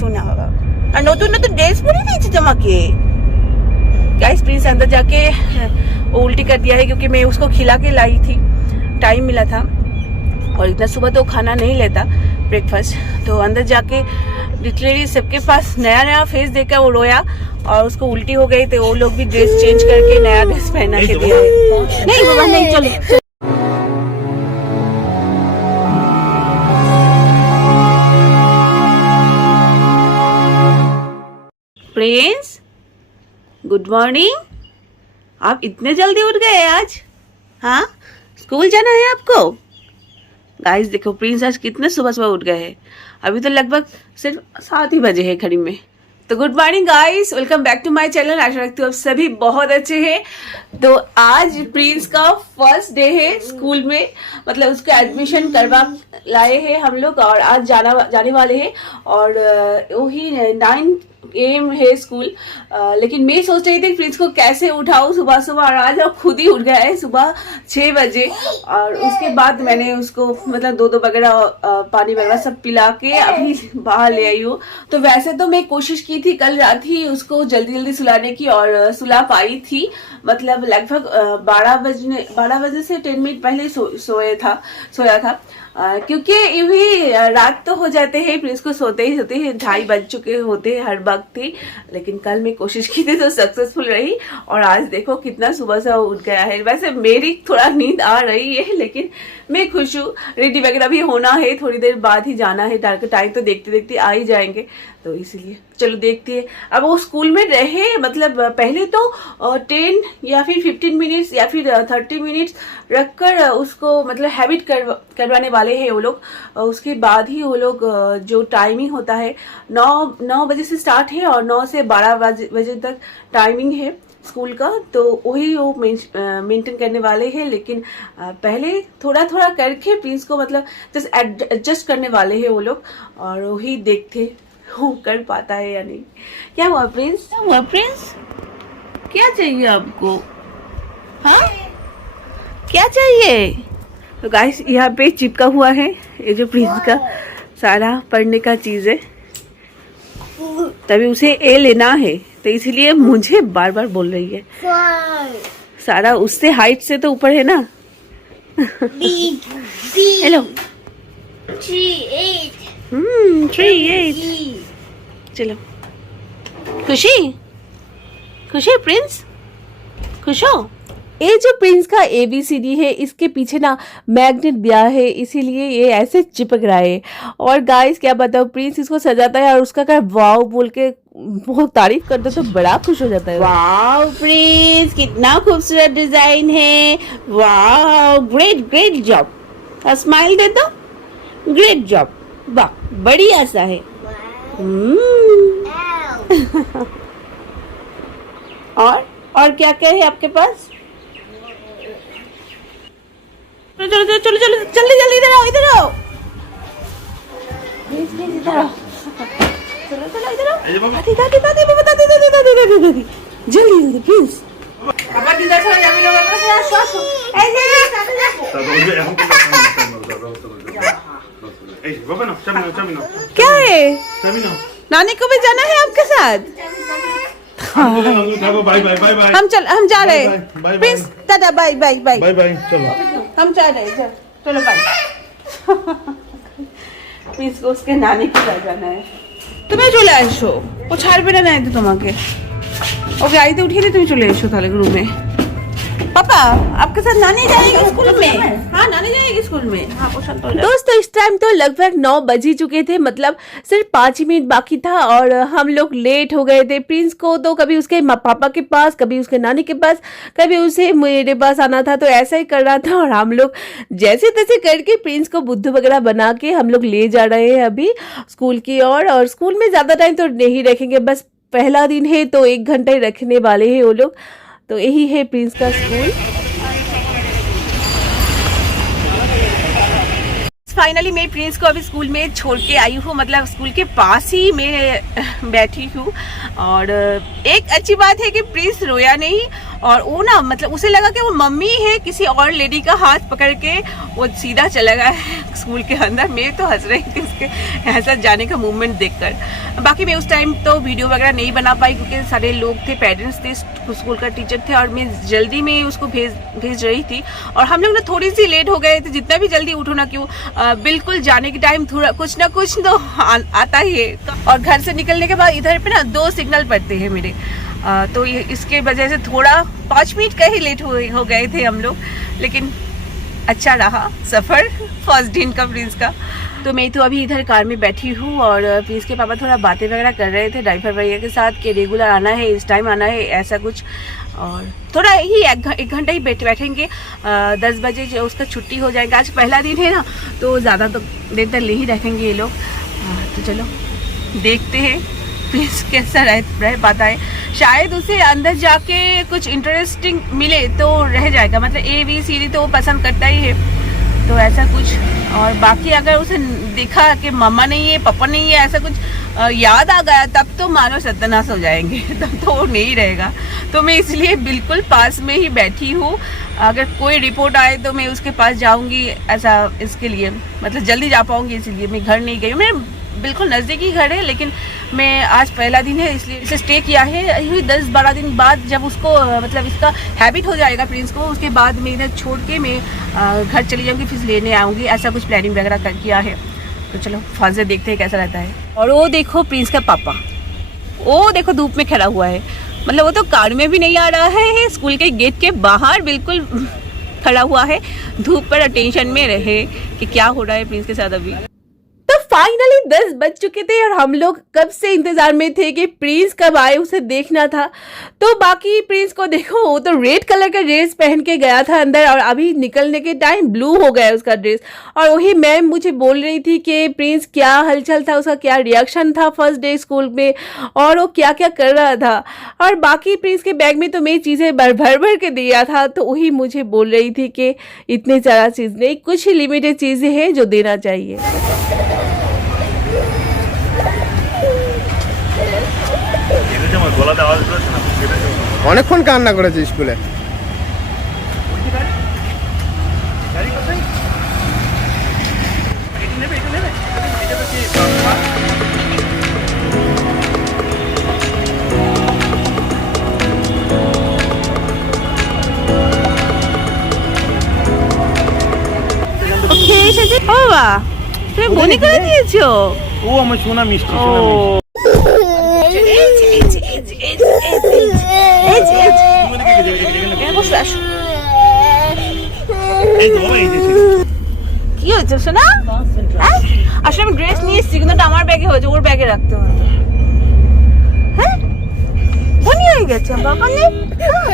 শোনা বাবা আর নতুন নতুন ড্রেস পরে দিয়েছি তোমাকে गाइस प्रिंस अंदर जाके वो उल्टी कर दिया है क्योंकि मैं उसको खिला के लाई थी टाइम मिला था और इतना सुबह तो खाना नहीं लेता ब्रेकफास्ट तो अंदर जाके लिटरली सबके पास नया नया फेस देखकर वो रोया और उसको उल्टी हो गई तो वो लोग भी ड्रेस चेंज करके नया ड्रेस पहना के दिया है नहीं बाबा नहीं चलो प्रिंस गुड मॉर्निंग आप इतने जल्दी उठ गए आज हाँ स्कूल जाना है आपको गाइस देखो प्रिंस आज कितने सुबह सुबह उठ गए हैं अभी तो लगभग सिर्फ 7 ही बजे हैं घड़ी में तो good morning guys welcome back to my channel आशा रखती हूँ आप सभी बहुत अच्छे हैं तो आज प्रिंस का फर्स्ट डे है स्कूल में मतलब उसका एडमिशन करवा लाए हैं हम लोग और आज जाने वाले हैं और वही 9 AM है स्कूल लेकिन मैं सोच रही थी प्रिंस को कैसे उठाऊं सुबह सुबह और आज वो खुद ही उठ गया है सुबह 6 बजे और उसके बाद मैंने उसको मतलब दूध वगैरह पानी वगैरह सब पिला के अभी बाहर ले आई हूँ तो वैसे तो मैं कोशिश की थी कल रात ही उसको जल्दी जल्दी सुलाने की और सुला पाई थी मतलब लगभग 12 बजे से 10 मिनट पहले सोया था क्योंकि भी रात तो हो जाते हैं प्रिंस को सोते ही 2:30 बज चुके होते हैं हर वक्त ही लेकिन कल मैं कोशिश की थी तो सक्सेसफुल रही और आज देखो कितना सुबह से उठ गया है वैसे मेरी थोड़ा नींद आ रही है लेकिन मैं खुश हूँ रेडी वगैरह भी होना है थोड़ी देर बाद ही जाना है टाइम तो देखते देखते आ ही जाएंगे तो इसीलिए चलो देखते हैं अब वो स्कूल में रहे मतलब पहले तो 10 या फिर 15 मिनट्स या फिर 30 मिनट्स रखकर उसको मतलब हैबिट करवाने वाले हैं वो लोग उसके बाद ही वो लोग जो टाइमिंग होता है 9 बजे से स्टार्ट है और 9 से 12 बजे तक टाइमिंग है स्कूल का तो वही वो मेंटेन करने वाले हैं लेकिन पहले थोड़ा थोड़ा करके प्रिंस को मतलब जस्ट एडजस्ट करने वाले हैं वो लोग और वही देखते वो कर पाता है या नहीं क्या हुआ प्रिंस क्या चाहिए आपको हाँ क्या चाहिए तो गाइस यहाँ पे चिपका हुआ है ये जो प्रिंस का सारा पढ़ने का चीज है तभी उसे ए लेना है तो इसीलिए मुझे बार बार बोल रही है सारा उससे हाइट से तो ऊपर है ना हेलो 3-8 चलो खुशी प्रिंस खुश हो ये जो प्रिंस का ABCD है इसके पीछे ना मैग्नेट दिया है इसीलिए ये ऐसे चिपक रहा है और गाइस क्या बताओ प्रिंस इसको सजाता है और उसका क्या वाव बोल के बहुत तारीफ करते तो बड़ा खुश हो जाता है वाव प्रिंस कितना खूबसूरत डिजाइन है वाव ग्रेट जॉब स्माइल दे दो ग्रेट जॉब वाह बढ़िया सा है और क्या क्या है आपके पास चलो जल्दी इधर आओ इधर आओ दादी जल्दी प्लीज क्या है नानी को भी जाना है आपके साथ हम जा रहे हैं प्रिंस दादा बाय चलो हम जा रहे हैं चलो बाय प्रिंस को उसके नानी के साथ जाना है तुम्हें चले आसो वो ছাড়বে বেড়ে নাই তো তোমাকে ওকে আইতে উঠিয়ে দিয়ে তুমি চলে এসো তাহলে রুমে पापा आपके साथ नानी जाएगी स्कूल में हाँ नानी जाएगी स्कूल में हाँ दोस्तों इस टाइम तो लगभग 9 बज ही चुके थे मतलब सिर्फ 5 ही मिनट बाकी था और हम लोग लेट हो गए थे प्रिंस को तो कभी उसके पापा के पास कभी उसके नानी के पास कभी उसे मेरे पास आना था तो ऐसा ही कर रहा था और हम लोग जैसे तैसे करके प्रिंस को बुद्धू वगैरह बना के हम लोग ले जा रहे हैं अभी स्कूल की ओर और स्कूल में ज़्यादा टाइम तो नहीं रखेंगे बस पहला दिन है तो 1 घंटा ही रखने वाले हैं वो लोग तो यही है प्रिंस का स्कूल फाइनली मैं प्रिंस को अभी स्कूल में छोड़ के आई हूँ मतलब स्कूल के पास ही मैं बैठी हूँ और एक अच्छी बात है कि प्रिंस रोया नहीं और वो ना मतलब उसे लगा कि वो मम्मी है, किसी और लेडी का हाथ पकड़ के वो सीधा चला गया है स्कूल के अंदर। मैं तो हंस रही थी उसके ऐसा जाने का मूवमेंट देखकर। बाकी मैं उस टाइम तो वीडियो वगैरह नहीं बना पाई क्योंकि सारे लोग थे, पेरेंट्स थे, स्कूल का टीचर थे और मैं जल्दी में उसको भेज रही थी। और हम लोग ना थोड़ी सी लेट हो गए थे, जितना भी जल्दी उठो ना क्यों, बिल्कुल जाने के टाइम थोड़ा कुछ ना कुछ तो आता ही है। और घर से निकलने के बाद इधर पे ना 2 सिग्नल पड़ते हैं मेरे, तो ये इसके वजह से थोड़ा 5 मिनट का ही लेट हो गए थे हम लोग, लेकिन अच्छा रहा सफ़र फर्स्ट दिन का प्रिंस का। तो मैं तो अभी इधर कार में बैठी हूँ और प्रिंस के पापा थोड़ा बातें वगैरह कर रहे थे ड्राइवर भैया के साथ कि रेगुलर आना है, इस टाइम आना है, ऐसा कुछ। और थोड़ा ही एक घंटा ही बैठेंगे, 10 बजे जो उसका छुट्टी हो जाएगा। आज पहला दिन है ना, तो ज़्यादा तो देर तक नहीं रखेंगे ये लोग। तो चलो देखते हैं प्रिंस कैसा रह पाता है। शायद उसे अंदर जाके कुछ इंटरेस्टिंग मिले तो रह जाएगा, मतलब ABCD तो वो पसंद करता ही है, तो ऐसा कुछ। और बाकी अगर उसे दिखा कि मम्मा नहीं है, पापा नहीं है, ऐसा कुछ याद आ गया, तब तो मानो सत्यानाश हो जाएंगे, तब तो वो नहीं रहेगा। तो मैं इसलिए बिल्कुल पास में ही बैठी हूँ, अगर कोई रिपोर्ट आए तो मैं उसके पास जाऊँगी, ऐसा इसके लिए मतलब जल्दी जा पाऊँगी, इसलिए मैं घर नहीं गई। मैं बिल्कुल नज़दीकी घर है, लेकिन मैं आज पहला दिन है इसलिए इसे स्टे किया है। यही 10-12 दिन बाद जब उसको मतलब इसका हैबिट हो जाएगा प्रिंस को, उसके बाद मैं इधर छोड़ के मैं घर चली जाऊँगी, फिर लेने आऊँगी, ऐसा कुछ प्लानिंग वगैरह किया है। तो चलो फाज़र देखते हैं कैसा रहता है। और वो देखो प्रिंस का पापा, वो देखो धूप में खड़ा हुआ है, मतलब वो तो कार में भी नहीं आ रहा है, स्कूल के गेट के बाहर बिल्कुल खड़ा हुआ है, धूप पर अटेंशन में रहे कि क्या हो रहा है प्रिंस के साथ अभी। फाइनली 10 बज चुके थे और हम लोग कब से इंतजार में थे कि प्रिंस कब आए, उसे देखना था। तो बाकी प्रिंस को देखो, वो तो रेड कलर का ड्रेस पहन के गया था अंदर और अभी निकलने के टाइम ब्लू हो गया उसका ड्रेस। और वही मैम मुझे बोल रही थी कि प्रिंस क्या हलचल था, उसका क्या रिएक्शन था फर्स्ट डे स्कूल में और वो क्या क्या कर रहा था। और बाकी प्रिंस के बैग में तो मैं चीज़ें भर के दिया था, तो वही मुझे बोल रही थी कि इतनी ज़्यादा चीज़ नहीं, कुछ ही लिमिटेड चीज़ें हैं जो देना चाहिए। অনেকক্ষণ কান্না করেছে স্কুলে। বাবা তুমি বনি করে দিয়েছো? ও আমার সোনা মিষ্টি, কি হয়েছে সোনা? আসলে আমি ড্রেস নিয়ে এসেছি কিন্তু আমার ব্যাগে হয়েছে, ওর ব্যাগে রাখতে হবে। হ্যাঁ বনি হয়ে গেছে বাবা, নেই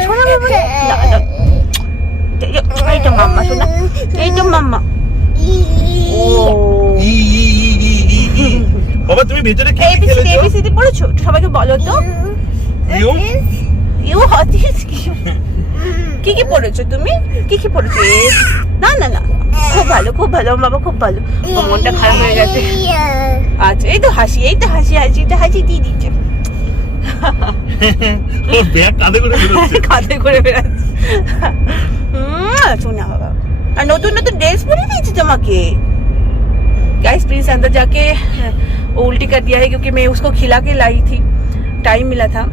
সোনা বাবা, এইটা মাম্মা সোনা, এইটা মাম্মা। বাবা তুমি ভেতরে কি খেলেছো? ABCD পড়েছো? সবাইকে বলো তো। ইউ হতিস কি কি পড়েছো তুমি? কি কি পড়েছো? না না না, খুব ভালো বাবা, খুব ভালো। মনটা খারাপ হয়ে গেছে। আচ্ছা এই তো হাসি, এটা হাসি দিয়ে দিচ্ছে। ও ব্যাগ কাঁধে করে বেরোচ্ছে। শোনা বাবা, আর নতুন ড্রেস পরে দিয়েছি তোমাকে। गाइस प्लीज अंदर जाके वो उल्टी कर दिया है क्योंकि मैं उसको खिला के लाई थी, टाइम मिला था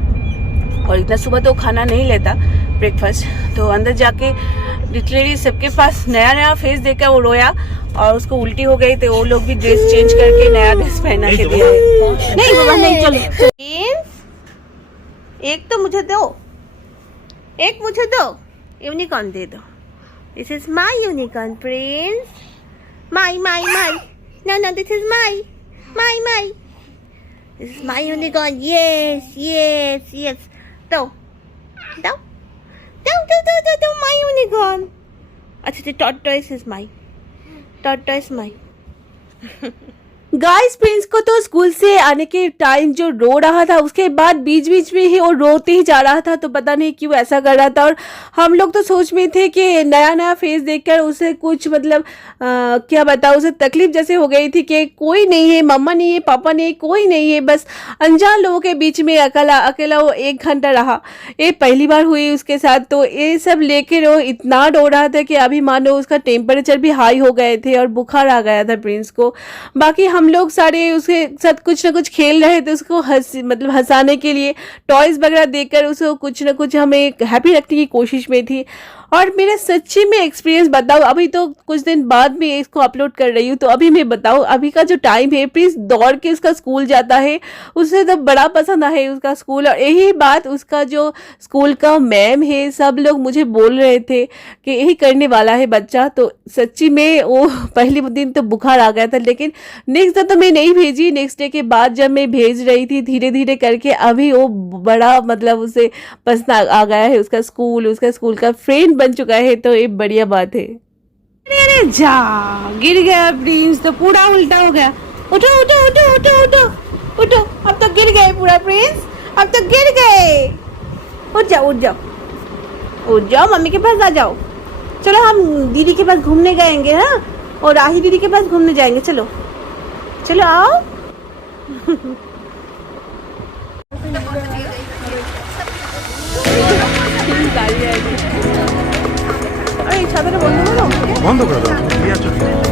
और इतना सुबह तो खाना नहीं लेता ब्रेकफास्ट। तो अंदर जाके लिटरली सबके पास नया फेस देखकर वो रोया और उसको उल्टी हो गई, तो वो लोग भी ड्रेस चेंज करके नया ड्रेस पहना के दिया है। नहीं बाबा नहीं, चलो एक तो मुझे दो, एक मुझे दो, यूनिकॉर्न दे दो। This is my unicorn Prince, my No, this is my. This is my unicorn. Yes. Do, my unicorn. अच्छा, the tortoise is mine. Guys Prince को तो स्कूल से आने के टाइम जो रो रहा था, उसके बाद बीच बीच में ही वो रोते ही जा रहा था, तो पता नहीं क्यों ऐसा कर रहा था। और हम लोग तो सोच में थे कि नया नया फेस देखकर उसे कुछ मतलब क्या बताऊँ, उसे तकलीफ जैसे हो गई थी कि कोई नहीं है, मम्मा नहीं है, पापा नहीं है, कोई नहीं है, बस अनजान लोगों के बीच में अकेला अकेला वो 1 घंटा रहा। ये पहली बार हुई उसके साथ, तो ये सब लेकर वो इतना रो रहा था कि अभी मानो उसका टेम्परेचर भी हाई हो गए थे और बुखार आ गया था प्रिंस को। बाकी हम लोग सारे उसके साथ कुछ ना कुछ खेल रहे थे, उसको मतलब हंसाने के लिए टॉयज वगैरह देकर उसको कुछ ना कुछ हमें हैप्पी रखने की कोशिश में थी। और मेरा सच्ची में एक्सपीरियंस बताऊँ, अभी तो कुछ दिन बाद में इसको अपलोड कर रही हूँ, तो अभी मैं बताऊँ अभी का जो टाइम है, प्रिंस दौड़ के उसका स्कूल जाता है, उसे तो बड़ा पसंद है उसका स्कूल। और यही बात उसका जो स्कूल का मैम है, सब लोग मुझे बोल रहे थे कि यही करने वाला है बच्चा। तो सच्ची में वो पहले दिन तो बुखार आ गया था, लेकिन नेक्स्ट डे तो मैं नहीं भेजी। नेक्स्ट डे के बाद जब मैं भेज रही थी धीरे धीरे करके, अभी वो बड़ा मतलब उसे पसंद आ गया है उसका स्कूल का फ्रेंड बन चुका है, तो ये बढ़िया बात है। अरे जा, गिर गया प्रिंस, तो पूरा उल्टा हो गया। उठो उठो उठो उठो उठो उठो, अब तो गिर गए पूरा प्रिंस, अब तो गिर गए। उठ जाओ उठ जाओ उठ जाओ, मम्मी के पास आ जाओ। चलो हम दीदी के पास घूमने जाएंगे ना, और राही दीदी के पास घूमने जाएंगे। चलो चलो आओ। আরে ছাতাটা বন্ধ করো, বন্ধ করে দাও।